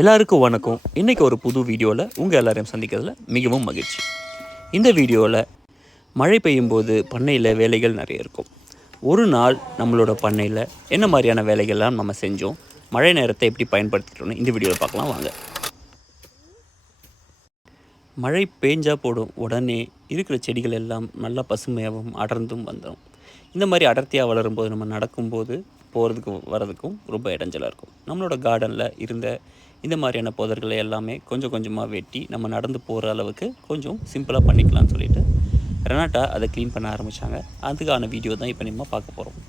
எல்லாருக்கும் வணக்கம். இன்றைக்கி ஒரு புது வீடியோவில் உங்கள் எல்லாரையும் சந்திக்கிறதுல மிகவும் மகிழ்ச்சி. இந்த வீடியோவில் மழை பெய்யும் போது பண்ணையில் வேலைகள் நிறைய இருக்கும். ஒரு நாள் நம்மளோட பண்ணையில் என்ன மாதிரியான வேலைகள்லாம் நம்ம செஞ்சோம், மழை நேரத்தை எப்படி பயன்படுத்திட்டோன்னு இந்த வீடியோவில் பார்க்கலாம் வாங்க. மழை பெஞ்சா போடும் உடனே இருக்கிற செடிகள் எல்லாம் நல்லா பசுமையாகவும் அடர்ந்தும் வந்துடும். இந்த மாதிரி அடர்த்தியாக வளரும்போது நம்ம நடக்கும்போது போகிறதுக்கு வர்றதுக்கும் ரொம்ப இடைஞ்சலாக இருக்கும். நம்மளோட கார்டனில் இருந்த இந்த மாதிரியான புதர்களை எல்லாமே கொஞ்சம் கொஞ்சமாக வெட்டி நம்ம நடந்து போகிற அளவுக்கு கொஞ்சம் சிம்பிளாக பண்ணிக்கலாம்னு சொல்லிட்டு ரெனாட்டா அதை க்ளீன் பண்ண ஆரம்பித்தாங்க. அதுக்கான வீடியோ தான் இப்போ நம்ம பார்க்க போகிறோம்.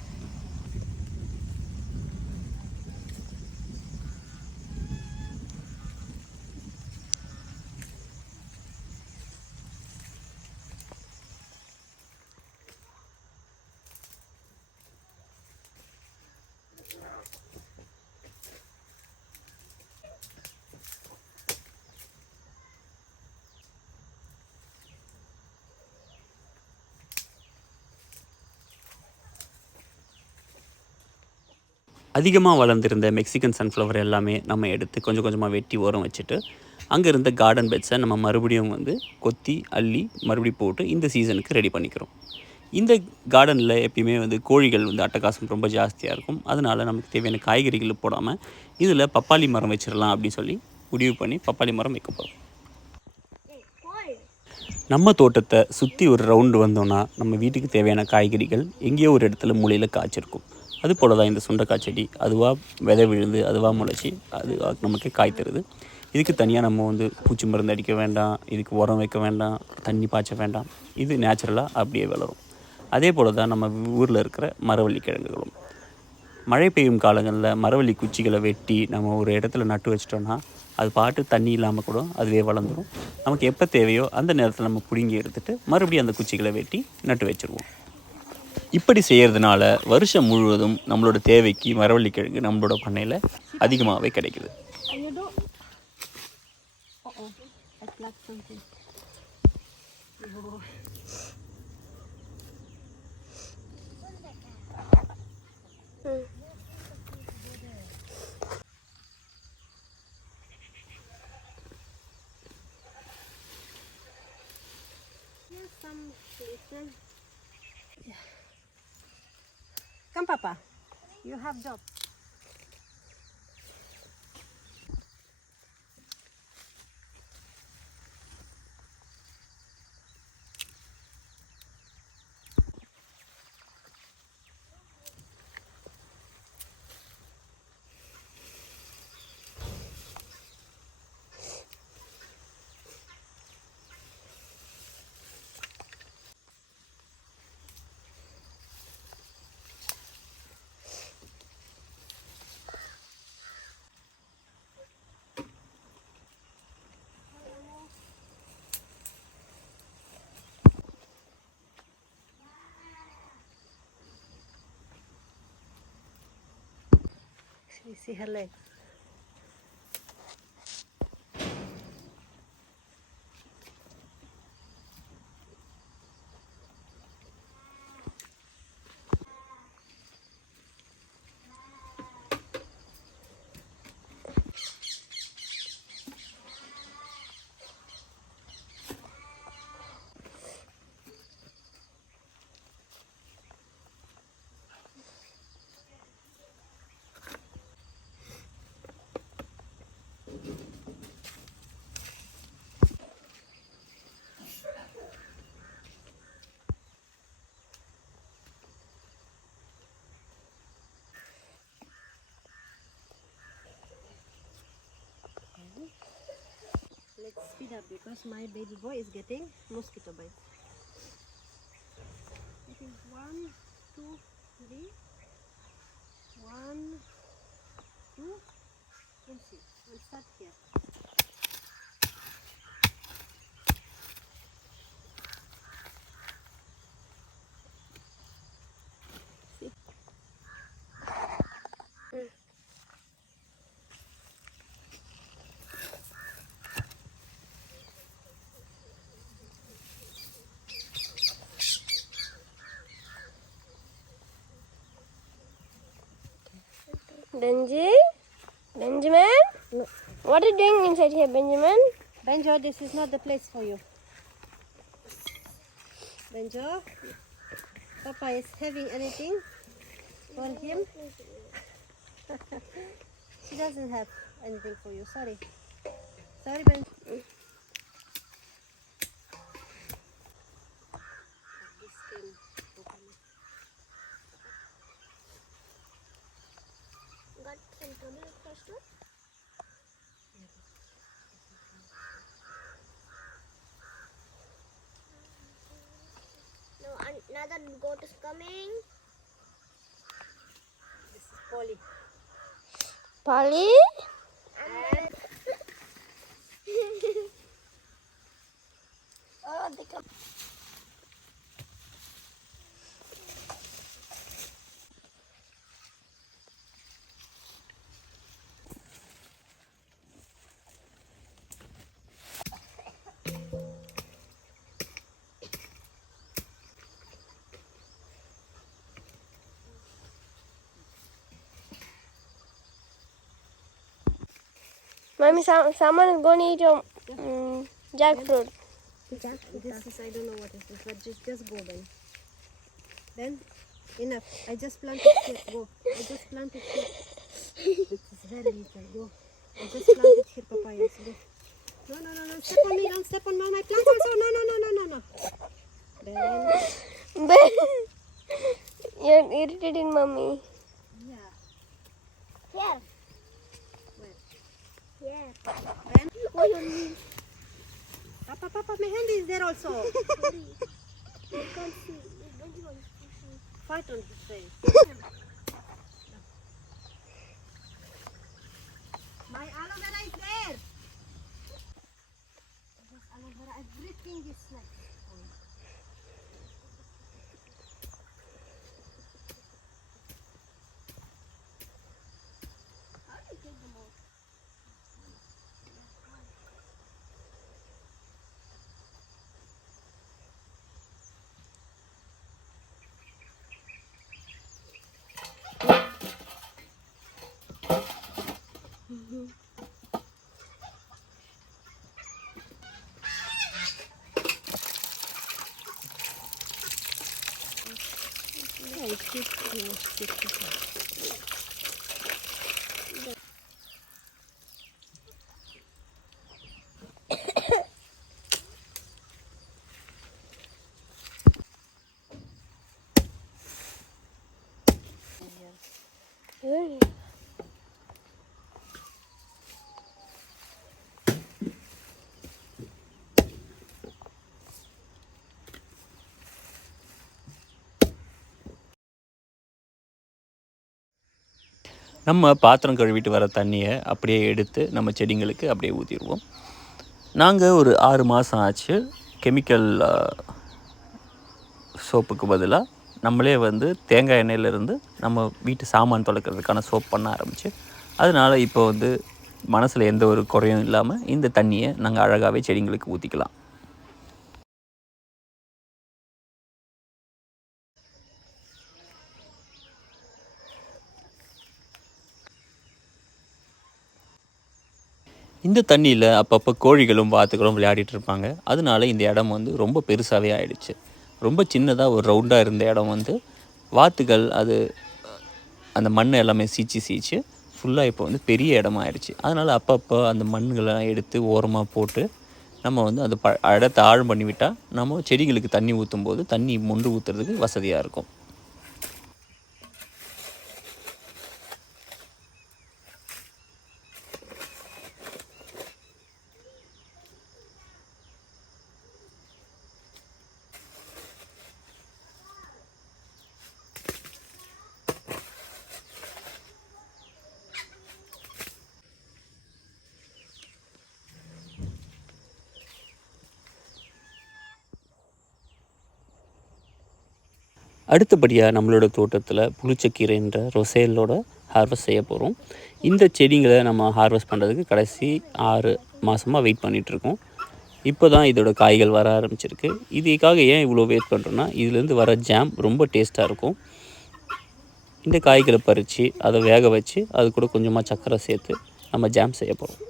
அதிகமாக வளர்ந்துருந்த மெக்சிகன் சன்ஃப்ளவர் எல்லாமே நம்ம எடுத்து கொஞ்சம் கொஞ்சமாக வெட்டி ஓரம் வச்சுட்டு அங்கே இருந்த கார்டன் பெட்ஸை நம்ம மறுபடியும் கொத்தி அள்ளி மறுபடியும் போட்டு இந்த சீசனுக்கு ரெடி பண்ணிக்கிறோம். இந்த கார்டனில் எப்பயுமே கோழிகள் அட்டகாசம் ரொம்ப ஜாஸ்தியாக இருக்கும். அதனால் நமக்கு தேவையான காய்கறிகள் போடாமல் இதில் பப்பாளி மரம் வச்சிடலாம் அப்படின்னு சொல்லி முடிவு பண்ணி பப்பாளி மரம் வைக்க போகிறோம். நம்ம தோட்டத்தை சுற்றி ஒரு ரவுண்டு வந்தோன்னா நம்ம வீட்டுக்கு தேவையான காய்கறிகள் எங்கேயோ ஒரு இடத்துல மூலையில் காய்ச்சிருக்கும். அது போல் தான் இந்த சுண்டைக்காய் செடி அதுவாக விதை விழுந்து அதுவாக முளைச்சி அது நமக்கு காய் தருது. இதுக்கு தனியாக நம்ம பூச்சி மருந்து அடிக்க வேண்டாம், இதுக்கு உரம் வைக்க வேண்டாம், தண்ணி பாய்ச்ச வேண்டாம். இது நேச்சுரலாக அப்படியே வளரும். அதே போல் தான் நம்ம ஊரில் இருக்கிற மரவள்ளி கிழங்குகளும். மழை பெய்யும் காலங்களில் மரவள்ளி குச்சிகளை வெட்டி நம்ம ஒரு இடத்துல நட்டு வச்சிட்டோன்னா அது பாட்டு தண்ணி இல்லாமல் கூட அதுவே வளர்ந்துடும். நமக்கு எப்போ தேவையோ அந்த நேரத்தில் நம்ம பிடுங்கி எடுத்துகிட்டு மறுபடியும் அந்த குச்சிகளை வெட்டி நட்டு வச்சுருவோம். இப்படி செய்கிறதுனால வருஷம் முழுவதும் நம்மளோட தேவைக்கு மரவள்ளி கிழங்கு நம்மளோட பண்ணையில் அதிகமாகவே கிடைக்குது. Come, Papa. You have job. See her legs. Let's speed up because my baby boy is getting mosquito bite. It is 1, 2, 3. 1, 2, and 6. We'll start here. Benji? Benjamin? What are you doing inside here, Benjamin? Benjo, this is not the place for you. Benjo, Papa is having anything for him? She doesn't have anything for you. Sorry. Sorry, Benjo. Got some trouble first one? No, another goat is coming. This is Polly. Polly? Oh, they come. Mommy, someone is going to eat your jackfruit. This is, I don't know what is this, but just go then. Then, enough. I just planted here. Go. I just planted here. This is very little. Go. I just planted here papayas. Go. No, no, no, no. Step on me. Don't step on my plants also. No, no, no, no, no, no. Then. You're irritating Mommy. Yeah. Here. Where? Here. Then. Oh, your knee. Papa, my hand is there also. Sorry. I can't see. Don't you want to see? Fight on his face. My aloe vera is there. This aloe vera, everything is nice. How do you take them out? Yeah, it's good. Really? நம்ம பாத்திரம் கழுவிட்டு வர தண்ணியை அப்படியே எடுத்து நம்ம செடிங்களுக்கு அப்படியே ஊற்றிடுவோம். நாங்கள் ஒரு 6 மாதம் ஆச்சு கெமிக்கல் சோப்புக்கு பதிலாக நம்மளே வந்து தேங்காய் எண்ணெயிலேருந்து நம்ம வீட்டு சாமான் துலக்கிறதுக்கான சோப் பண்ண ஆரம்பிச்சு, அதனால் இப்போ வந்து மனசில் எந்த ஒரு குறையும் இல்லாமல் இந்த தண்ணியை நாங்கள் அழகாகவே செடிங்களுக்கு ஊற்றிக்கலாம். இந்த தண்ணியில் அப்பப்போ கோழிகளும் வாத்துகளும் விளையாடிட்டு இருப்பாங்க. அதனால இந்த இடம் வந்து ரொம்ப பெருசாகவே ஆயிடுச்சு. ரொம்ப சின்னதாக ஒரு ரவுண்டாக இருந்த இடம் வந்து வாத்துகள் அது அந்த மண் எல்லாமே சீச்சு ஃபுல்லாக இப்போ வந்து பெரிய இடமா ஆயிடுச்சு. அதனால் அப்பப்போ அந்த மண்ணுகளெல்லாம் எடுத்து ஓரமாக போட்டு நம்ம வந்து அந்த இடத்த ஆழம் பண்ணி விட்டால் நம்ம செடிகளுக்கு தண்ணி ஊற்றும் போது தண்ணி மொண்டு ஊற்றுறதுக்கு வசதியாக இருக்கும். அடுத்தபடியாக நம்மளோட தோட்டத்தில் புளிச்சக்கீரைன்ற ரொசேலோட ஹார்வெஸ்ட் செய்ய போகிறோம். இந்த செடிங்களை நம்ம ஹார்வெஸ்ட் பண்ணுறதுக்கு கடைசி 6 மாதமாக வெயிட் பண்ணிகிட்ருக்கோம். இப்போ தான் இதோட காய்கள் வர ஆரம்பிச்சிருக்கு. இதுக்காக ஏன் இவ்வளோ வெயிட் பண்ணுறோன்னா, இதுலேருந்து வர ஜாம் ரொம்ப டேஸ்ட்டாக இருக்கும். இந்த காய்களை பறித்து அதை வேக வச்சு அது கூட கொஞ்சமாக சர்க்கரை சேர்த்து நம்ம ஜாம் செய்ய போகிறோம்.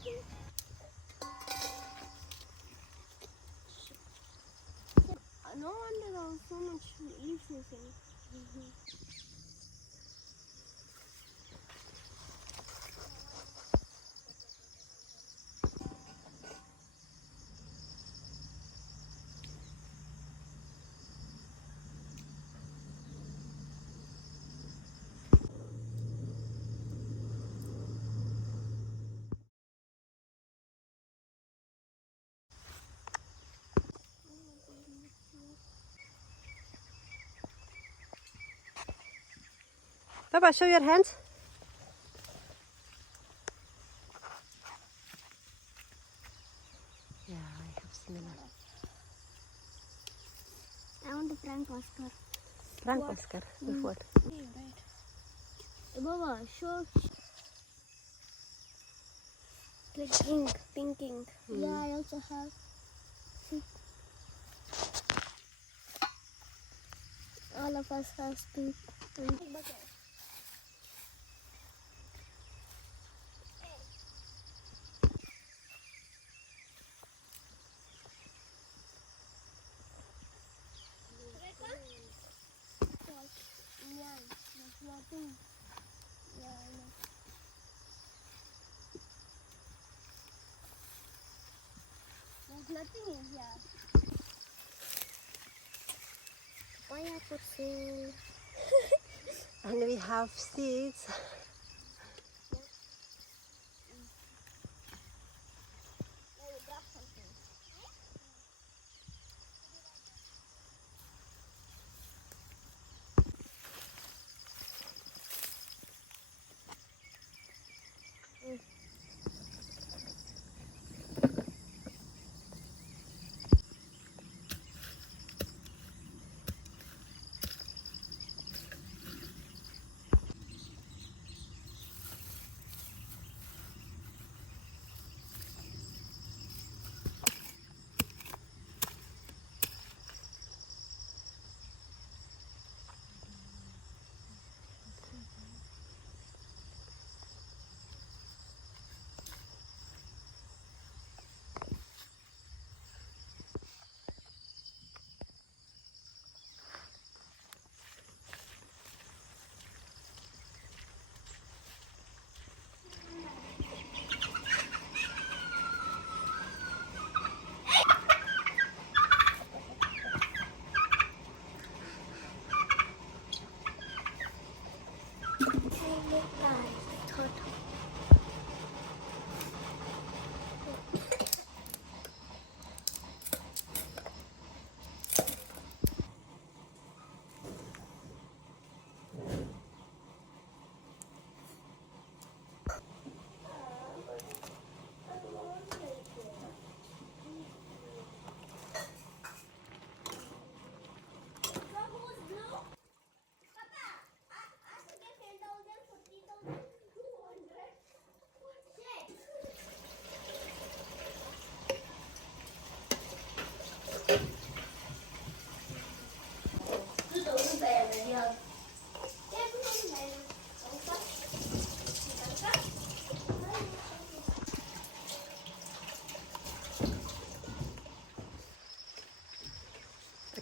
Papa, show your hands. Yeah, I have similar. I want to prank Oscar. Prank Oscar. With what? Right. Baba, show. Like pink ink. Yeah, I also have. See. All of us have pink. Yeah, there's nothing. Yeah, I know. There's nothing in here. Papaya for sale. And we have seeds.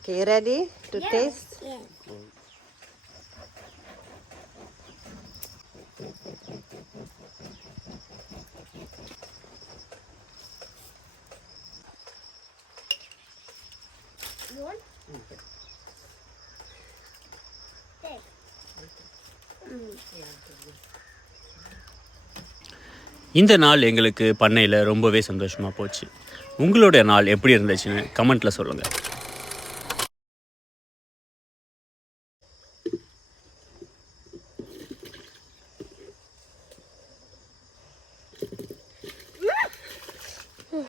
Okay, you ready to taste? Yeah. You want? Take. இந்த நாள் எங்களுக்கு பண்ணையில் ரொம்பவே சந்தோஷமாக போச்சு. உங்களுடைய நாள் எப்படி இருந்துச்சுன்னு கமெண்ட்டில் சொல்லுங்கள்.